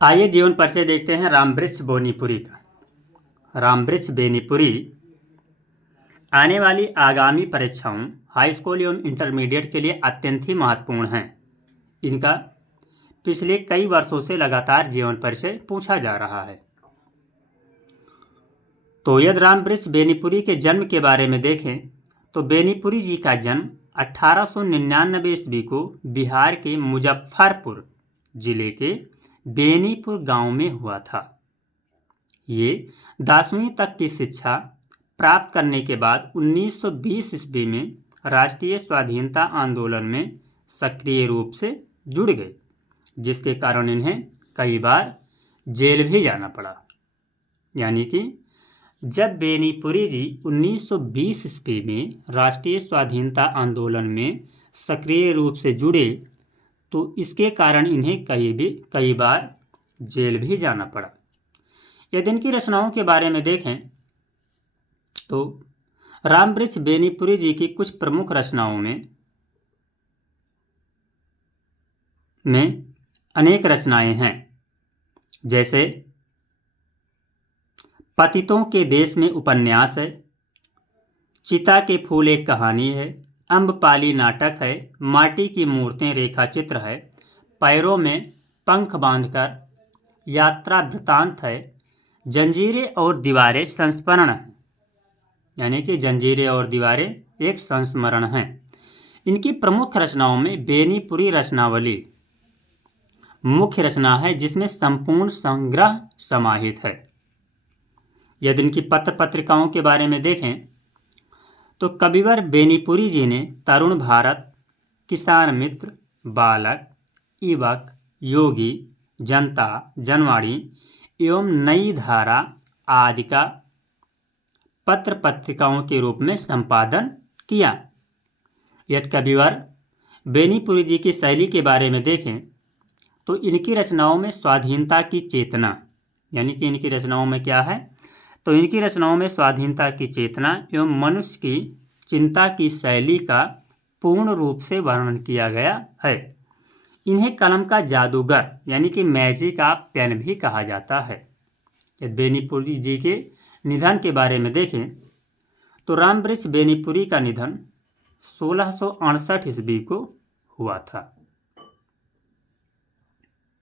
आइए जीवन परिचय देखते हैं रामवृक्ष बेनीपुरी का। रामवृक्ष बेनीपुरी आने वाली आगामी परीक्षाओं हाई स्कूल एवं इंटरमीडिएट के लिए अत्यंत ही महत्वपूर्ण हैं। इनका पिछले कई वर्षों से लगातार जीवन परिचय पूछा जा रहा है। तो यदि रामवृक्ष बेनीपुरी के जन्म के बारे में देखें तो बेनीपुरी जी का जन्म 1899 ईस्वी को बिहार के मुजफ्फरपुर जिले के बेनीपुर गांव में हुआ था। ये 10वीं तक की शिक्षा प्राप्त करने के बाद 1920 ईस्वी में राष्ट्रीय स्वाधीनता आंदोलन में सक्रिय रूप से जुड़ गए, जिसके कारण इन्हें कई बार जेल भी जाना पड़ा। यानी कि जब बेनीपुरी जी 1920 ईस्वी में राष्ट्रीय स्वाधीनता आंदोलन में सक्रिय रूप से जुड़े तो इसके कारण इन्हें कई बार जेल भी जाना पड़ा। यदि इनकी रचनाओं के बारे में देखें तो रामवृक्ष बेनीपुरी जी की कुछ प्रमुख रचनाओं में अनेक रचनाएं हैं, जैसे पतितों के देश में उपन्यास है, चिता के फूल एक कहानी है, अम्बपाली नाटक है, माटी की मूर्तें रेखा चित्र है, पैरों में पंख बांधकर यात्रा वृतांत है, जंजीरें और दीवारें संस्मरण है। यानी कि जंजीरें और दीवारें एक संस्मरण हैं। इनकी प्रमुख रचनाओं में बेनीपुरी रचनावली मुख्य रचना है, जिसमें संपूर्ण संग्रह समाहित है। यदि इनकी पत्र पत्रिकाओं के बारे में देखें तो कविवर बेनीपुरी जी ने तरुण भारत, किसान मित्र, बालक, युवक, योगी, जनता, जनवाणी एवं नई धारा आदि का पत्र पत्रिकाओं के रूप में संपादन किया। यदि कविवर बेनीपुरी जी की शैली के बारे में देखें तो इनकी रचनाओं में स्वाधीनता की चेतना, यानी कि इनकी रचनाओं में क्या है, तो इनकी रचनाओं में स्वाधीनता की चेतना एवं मनुष्य की चिंता की शैली का पूर्ण रूप से वर्णन किया गया है। इन्हें कलम का जादूगर यानी कि मैजिक ऑफ पेन भी कहा जाता है। यदि बेनीपुरी जी के निधन के बारे में देखें तो रामवृक्ष बेनीपुरी का निधन 1668 ईस्वी को हुआ था।